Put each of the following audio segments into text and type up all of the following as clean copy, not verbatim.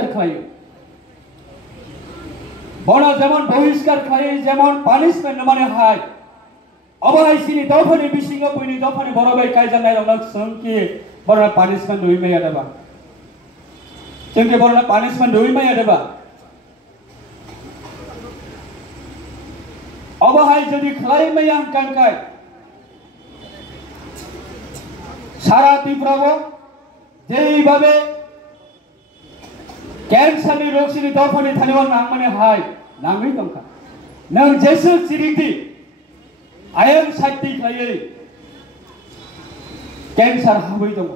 বহিষ্কার খাইও বড় যেমন বহিষ্কার খাই যেমন পানিশমেন্ট মানে হাই অবহাই সিনি দফানি বিসিঙ্গ পুইনি দফানি বড় বাই কাইজানাय রংनाक संकी बरना पानिशमेंट दुई मैया देबा जोंके बरना पानिशमेंट दुई मैया देबा अबहाय जदि खलाई मैया कानकाय सारा त्रिपुराबो जेई भाबे कैंसरनि रोगसिनि दफानि थानिबा नांमाने हाय नाङै दंखा नों जेसो चिरिकि आयं साइति खायै कैंसर हाबै दं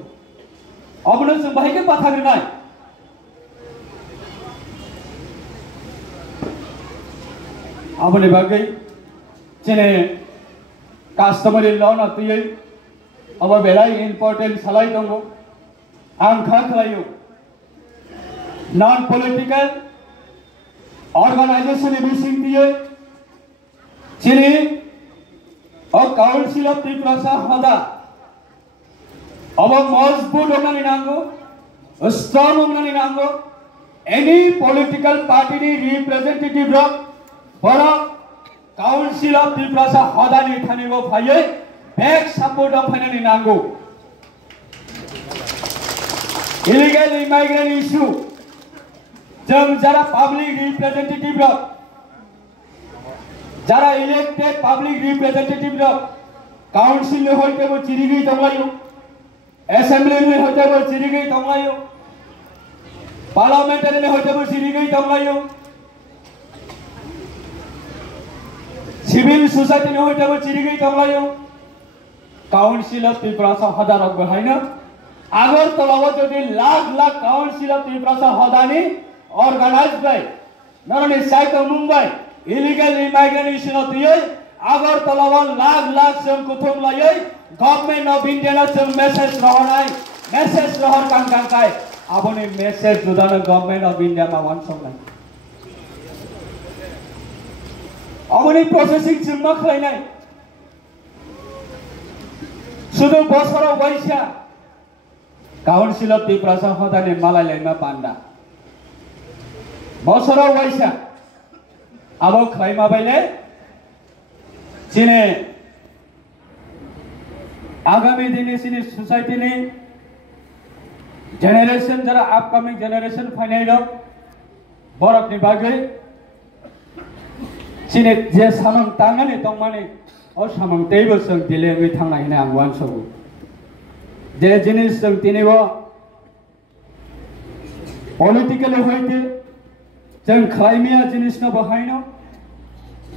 अबनो जों बाहायके बाथाग्रोनाय अबनि बागै जेने कास्टमारि ल'न अतयै अब बेराय इम्पोर्टेंट सालाय दङ आं खालायो नॉन पॉलिटिकल ऑर्गेनाइजेशन बिसिं दिए चिनी और काउंसिल ऑफ त्रिपुरा सा हदा अब मजबूत होनानै नांगौ स्ट्रंग होनानै नांगौ एनी पॉलिटिकल पार्टी नि रिप्रेजेंटेटिव र बड़ा काउंसिल ऑफ त्रिपुरा सा हदा नि थानिगो फायै बैक सपोर्ट ऑफ फाइनानि नांगौ इलीगल इमाइग्रेंट इशू जों जरा पब्लिक रिप्रेजेंटेटिव र जरा इलेक्टेड पब्लिक रिप्रेजेंटेटिव र काउंसिल ने होइतेबो चिरिगै दंलायो असेंबली ने होइतेबो चिरिगै दंलायो पार्लियामेंटारि ने होइतेबो चिरिगै दंलायो सिविल सोसाइटी ने होइतेबो चिरिगै दंलायो काउंसिल ऑफ त्रिपुरा सा हजारक बहायनो आगरतलाव जदि लाख लाख काउंसिल ऑफ त्रिपुरा सा हदानि organized by not only South Mumbai illegal immigration of the Agartala lakh जों कुथुम लायै गवर्नमेंट ऑफ इंडिया ना जों मेसेज रहनाय मेसेज रहर कांकांकाय आबोनि मेसेज जुदानो गवर्नमेंट ऑफ इंडिया मा वान संनाय आबोनि प्रोसेसिंग जों मा खालायनाय सुदु बसराव बायसा काउंसिल ऑफ त्रिपुरा सा हदानि मालायलायमा बान्दा बसराव वाइसा अब खाइमा बाइले चिने आगामी दिने सिनि सोसाइटी नि जेनेरेशन जरा अपकमिंग जेनेरेशन फाइनाय दं बरक नि बागै चिने जे सामं तांगानि दं माने अ सामं तेबो जों दिलेङै थांनायनो आं वानसगु जे जिनिस जों तिनिबो पॉलिटिकली होइते जों खालायनाया जिनिसनो बाहायनो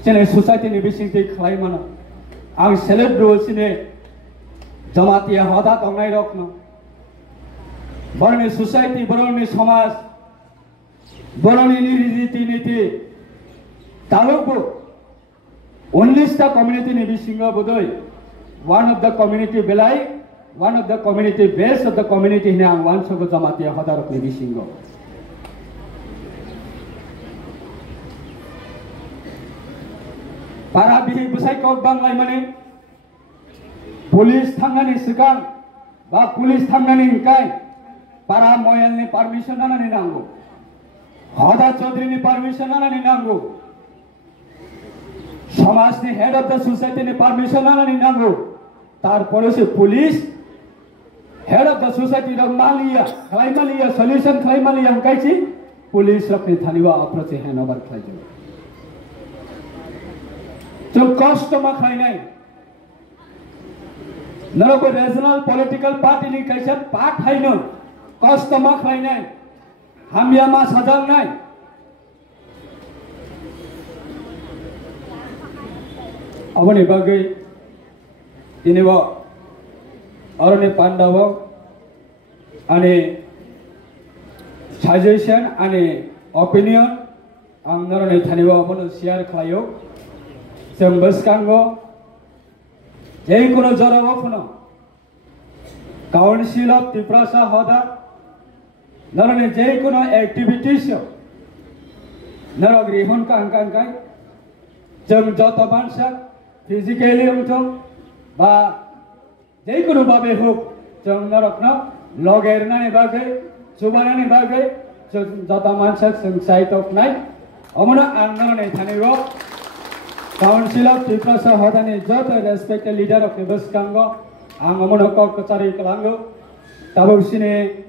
जेने सोसाइटी नि बिसिंथि खालायमानो आं सेलेक्ट रुल्सनि जमातिया हदा दंनाय रखनो बरनि सोसाइटी बरनि समाज बरनि रीति नीति तालुकु 19 टा कम्युनिटी नि बिसिंगो बदय वन ऑफ द कम्युनिटी बेलाय one of the community base of the community ने आं वानसगो जमातिया हदा रखनि बिसिंगो para bihi busai kok banglai mane police थांनानै सिगां बा पुलिस थांनानै हिंखाय पारा मयलनि पारमिशन नानै नांगौ हदा चौधरीनि पारमिशन नानै नांगौ समाजनि हेड ऑफ द सोसाइटीनि पारमिशन नानै नांगौ तारपरेसो police head of the society र मालिया खालायमालिया सल्यूशन खालायमालिया हिंखायसि पुलिस रखनि थानिबा अप्रोच हैनोवर खालायजो जो कष्ट में खाइनाय नरको रीजनल पॉलिटिकल पार्टी नि कैसे पार्ट हैनो कष्ट में खाइनाय हामिया मा सजांनाय अबनि बागै दिनेबो अरने पांडव आणि सजेशन आणि ओपिनियन आं नरने थानिबो अबनो शेयर खालायो जों बसकांगो जेकुनो जराबो फुनो काउंसिल ऑफ त्रिपुरा सा हदा नरने जेकुनो एक्टिविटीज नरक रिहन कांकांकाय जों जत मानसा फिजिकली उठो बा जेकुनो बाबे हुक जों नरकनो लगेरनानै बागै जुबानानै बागै jota mansak sung sai tok nai amona angna nei thanigo Council of Tripura Sahodani jota respected leader of the Buskango ang amona kok kachari kalango tabusine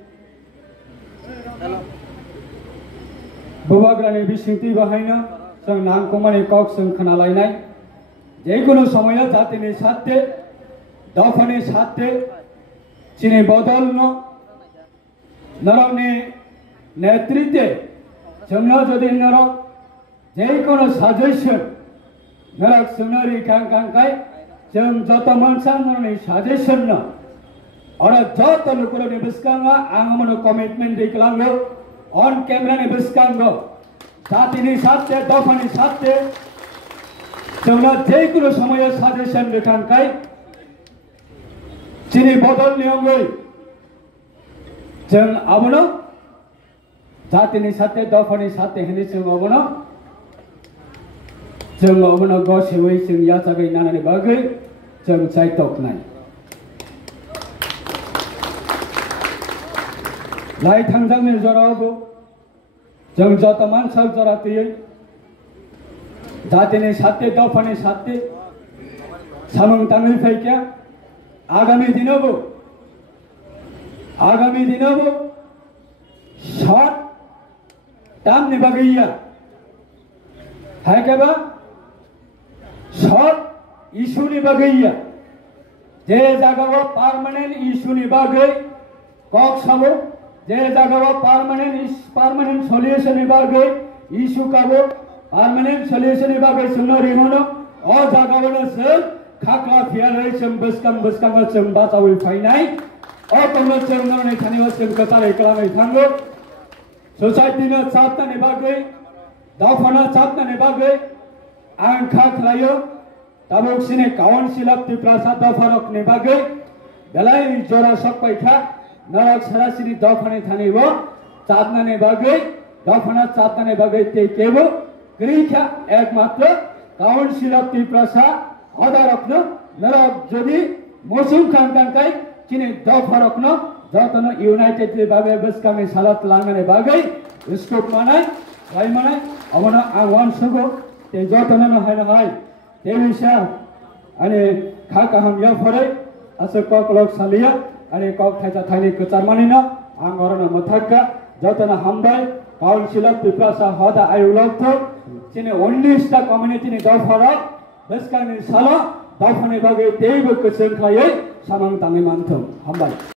Bubagrani bisingti bahaina sung nangkomani kok sung khanalainai যেকোনো সময়ে জাতিনি সাথে দফানি সাথে চিনি বদল নরকনি নেতৃত্বে जोंनो যদি নরক যেকোনো সাজেশন নরক সুনারি কাঙ্কাঙ্কাই जों যত মানসাংনি সাজেশন ন আরা যত লুকুরনি বিস্কাঙ্গা আঙ্গমনো কমিটমেন্ট দিকলাঙ্গো অন ক্যামেরানি বিস্কাঙ্গো জাতিনি সাথে দফানি সাথে जोंना जेकुनो समय साजेशन रेखांकाय चिनी बदल नियमगै जों आबनो जातिनि साथे दफानि साथे हेनि जों आबनो गसेवै जों याजागै नानानि बागै जों चाइतकनाय लाई थांजांनि जरावबो जों जतमान साल जरातियै जातिनि साथे दफानि साथे सामं तांगै फैक्या आगामी दिनोबो शॉर्ट टाइम नि बागैया हायकेबा शॉर्ट इशू नि बागैया जे जागाव पार्मानेंट इशू नि बागै कक साबो जे जागाव पार्मानेंट सल्यूशन नि बागै इशू काबो Permanent solution ibagai sungno rimono o jagawono जों खाख्ला फियारै जों बोसकां जों बाजावै फायनाय o kono जों नरनि थानिवा जों कचारै खालामै थांगो ससाइटिनो चापनानि बागै दावफाना चापनानि बागै आं खाख्लायो ताबुकसिने काउन्सिल अफ त्रिपुरा दफारकनि बागै बेलाय जरा सकपाइखा नरक सरासरि दफानि थानिबो चापनानि बागै दफाना चापनानि बागै तेकेबो Gerikha ekmatra Council of Tripura Hodarakno Narok Jodi Mosum Kangkai Chini Dofarakno Jotano United Babe Buskami Salat Langane Bagai Uskop Manai Laimanai Amana Awan Sugo Te Jotano Hanahai Tevisha Ane Kakaham Yafore Asakok Lok Salia Ane Kok Taja Tani Kutarmanina Angorana Mataka Jotana Hambai Council of Tripura Hoda Ayulokto Chine only sta community ni dofara Buskami Sala Dofane Bagai Teibu Kusenkayai Samang Tangi Mantum Hambai